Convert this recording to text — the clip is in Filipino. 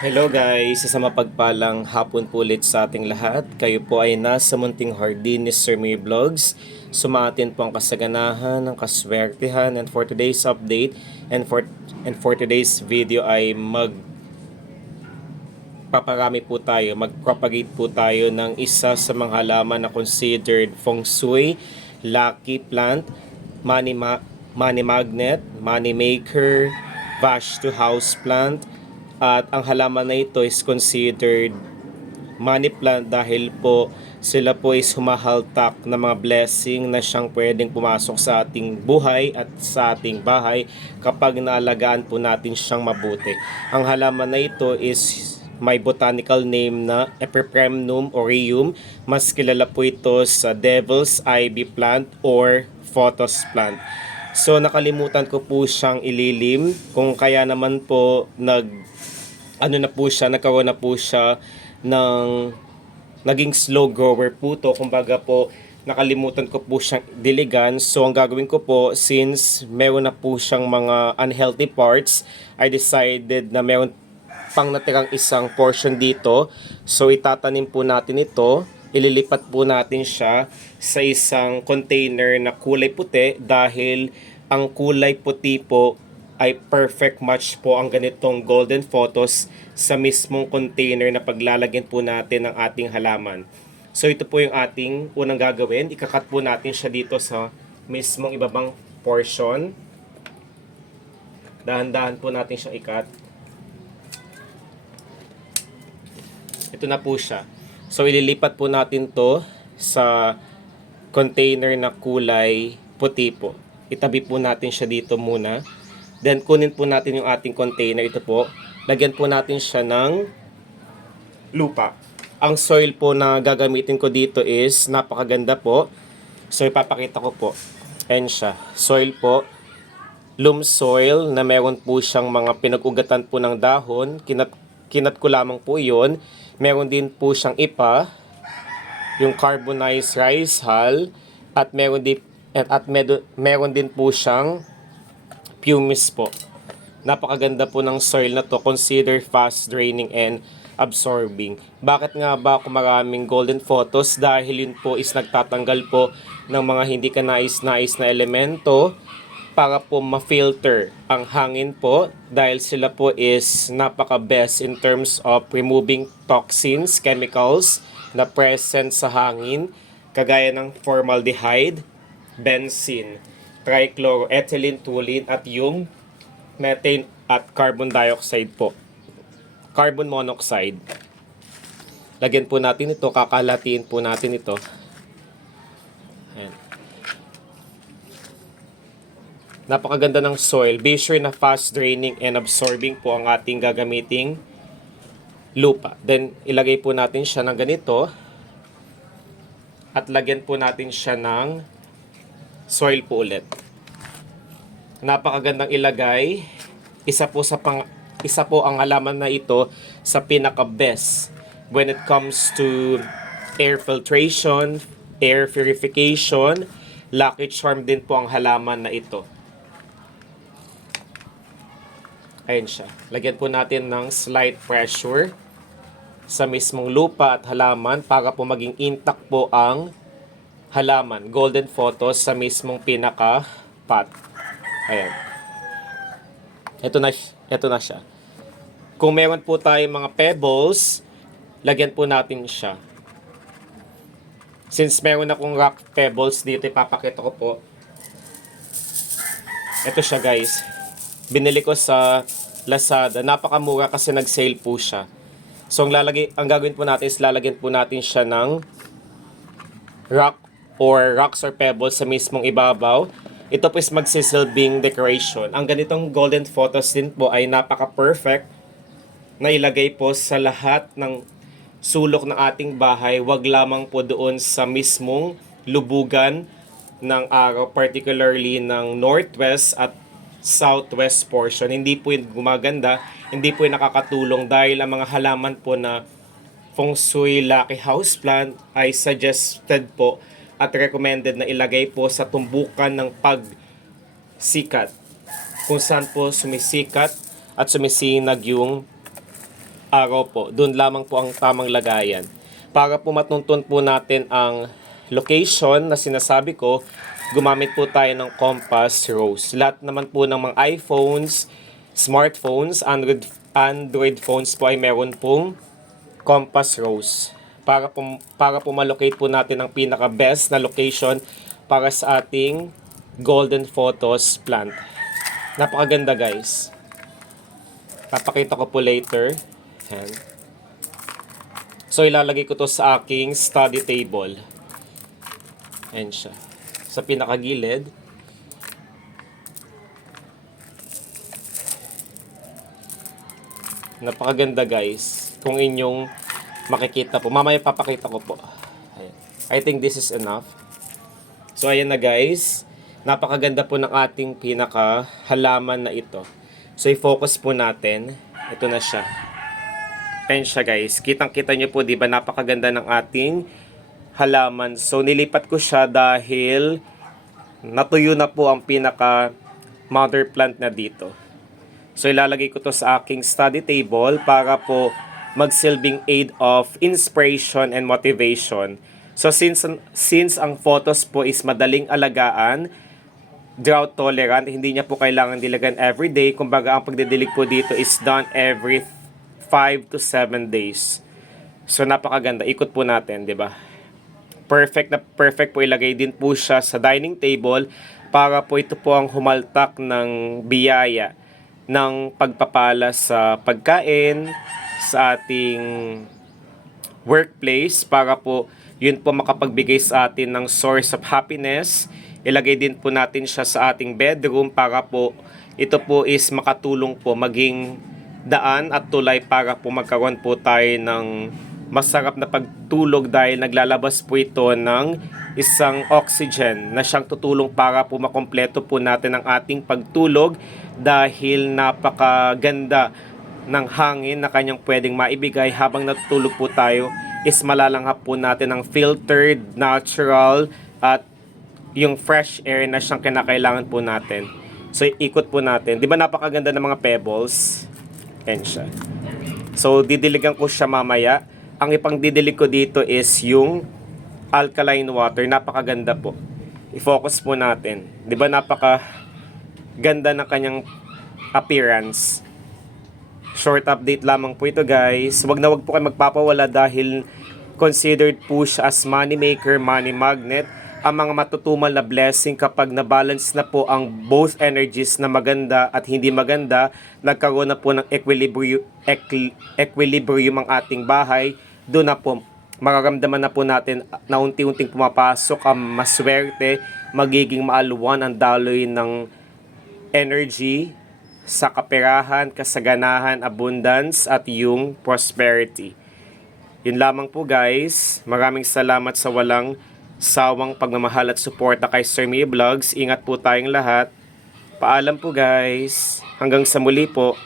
Hello guys, sa mapagpalang hapon po ulit sa ating lahat. Kayo po ay nasa munting hardin ni Sir May Vlogs. Sumatin po ang kasaganahan, ang kaswertihan, and for today's update and for today's video ay magpaparami po tayo, magpropagate po tayo ng isa sa mga halaman na considered feng shui, lucky plant, money magnet, money maker, vash to house plant. At ang halaman na ito is considered money plant dahil po sila po is humahaltak na mga blessing na siyang pwedeng pumasok sa ating buhay at sa ating bahay kapag naalagaan po natin siyang mabuti. Ang halaman na ito is may botanical name na Epipremnum aureum. Mas kilala po ito sa devil's ivy plant or photos plant. So nakalimutan ko po siyang ililim kung kaya naman po nagkaroon na po siya ng naging slow grower po to. Kumbaga po, nakalimutan ko po siyang diligan. So, ang gagawin ko po, since meron na po siyang mga unhealthy parts, I decided na meron pang natirang isang portion dito. So, itatanim po natin ito. Ililipat po natin siya sa isang container na kulay puti dahil ang kulay puti po ay perfect match po ang ganitong golden photos sa mismong container na paglalagyan po natin ng ating halaman. So ito po yung ating unang gagawin. Ikakat po natin siya dito sa mismong ibabang portion. Dahan-dahan po natin siya ikat. Ito na po siya. So ililipat po natin to sa container na kulay puti po. Itabi po natin siya dito muna. Then, kunin po natin yung ating container. Ito po. Lagyan po natin siya ng lupa. Ang soil po na gagamitin ko dito is napakaganda po. So, ipapakita ko po. Ayan siya. Soil po. Loam soil na meron po siyang mga pinag-ugatan po ng dahon. Kinat ko lamang po yun. Meron din po siyang ipa. Yung carbonized rice hull. At meron din po siyang pumice po. Napakaganda po ng soil na to. Consider fast draining and absorbing. Bakit nga ba ako maraming golden photos? Dahil yun po is nagtatanggal po ng mga hindi ka nais-nais na elemento para po ma-filter ang hangin po dahil sila po is napaka-best in terms of removing toxins, chemicals na present sa hangin kagaya ng formaldehyde, benzene, trichloroethylene, toluene at yung methane at carbon dioxide po. Carbon monoxide. Lagyan po natin ito, kakalatiin po natin ito. Ayan. Napakaganda ng soil. Be sure na fast draining and absorbing po ang ating gagamiting lupa. Then ilagay po natin siya ng ganito at lagyan po natin siya ng soil po ulit. Napakagandang ilagay. Isa po ang halaman na ito sa pinaka-best when it comes to air filtration, air purification. Lucky charm din po ang halaman na ito. Ayan siya. Lagyan po natin ng slight pressure sa mismong lupa at halaman para po maging intact po ang halaman, golden photos sa mismong pinaka-pot. Ayan. Ito na siya. Kung meron po tayong mga pebbles, lagyan po natin siya. Since meron akong rock pebbles dito, ipapakita ko po. Ito siya guys. Binili ko sa Lazada. Napakamura kasi nag-sale po siya. So ang gagawin po natin is lalagyan po natin siya ng rocks or pebbles sa mismong ibabaw. Ito po is magsisilbing decoration. Ang ganitong golden photos din po ay napaka-perfect na ilagay po sa lahat ng sulok ng ating bahay. Wag lamang po doon sa mismong lubugan ng araw, particularly ng northwest at southwest portion. Hindi po yung gumaganda, hindi po yung nakakatulong dahil ang mga halaman po na feng shui lucky house plant ay suggested po at recommended na ilagay po sa tumbukan ng pagsikat kung saan po sumisikat at sumisinag yung araw po. Doon lamang po ang tamang lagayan. Para po matuntun po natin ang location na sinasabi ko, gumamit po tayo ng compass rose. Lahat naman po ng mga iPhones, smartphones, Android phones po ay meron pong compass rose. Para po malocate po natin ang pinaka-best na location para sa ating golden photos plant. Napakaganda guys. Papakita ko po later. Yan. So ilalagay ko to sa aking study table. Ayan siya. Sa pinakagilid. Napakaganda guys. Kung inyong makikita po. Mamaya papakita ko po. Ayan. I think this is enough. So ayan na guys. Napakaganda po ng ating pinaka halaman na ito. So i-focus po natin. Ito na siya. Ayan siya guys. Kitang-kita nyo po, di ba, napakaganda ng ating halaman. So nilipat ko siya dahil natuyo na po ang pinaka mother plant na dito. So ilalagay ko to sa aking study table para po magsilbing aid of inspiration and motivation. So since ang photos po is madaling alagaan, drought tolerant, hindi niya po kailangan dilagan everyday. Kumbaga ang pagdidilig po dito is done every 5 to 7 days. So napakaganda. Ikot po natin, 'di ba? Perfect na perfect po, ilagay din po siya sa dining table para po ito po ang humaltak ng biyaya ng pagpapala sa pagkain sa ating workplace, para po yun po makapagbigay sa atin ng source of happiness. Ilagay din po natin siya sa ating bedroom para po ito po is makatulong po maging daan at tulay para po magkaroon po tayo ng masarap na pagtulog, dahil naglalabas po ito ng isang oxygen na siyang tutulong para po makompleto po natin ang ating pagtulog, dahil napakaganda ng hangin na kanyang pwedeng maibigay habang natutulog po tayo is malalanghap po natin ng filtered, natural at yung fresh air na siyang kinakailangan po natin. So ikot po natin. Di ba napakaganda ng mga pebbles? Yan siya. So didiligan ko siya mamaya. Ang ipang didilig ko dito is yung alkaline water. Napakaganda po. I-focus po natin. Di ba napakaganda ng kanyang appearance. Short update lamang po ito guys. Wag na wag po kayo magpapawala dahil considered po siya as money maker, money magnet. Ang mga matutumal na blessing kapag na-balance na po ang both energies na maganda at hindi maganda, nagkaroon na po ng equilibrium ang ating bahay, doon na po mararamdaman na po natin na unti-unting pumapasok ang maswerte, magiging maaluwan ang daloy ng energy sa kaperahan, kasaganahan, abundance at yung prosperity. Yun lamang po guys. Maraming salamat sa walang sawang pagmamahal at suporta kay Sir May Vlogs. Ingat po tayong lahat. Paalam po guys. Hanggang sa muli po.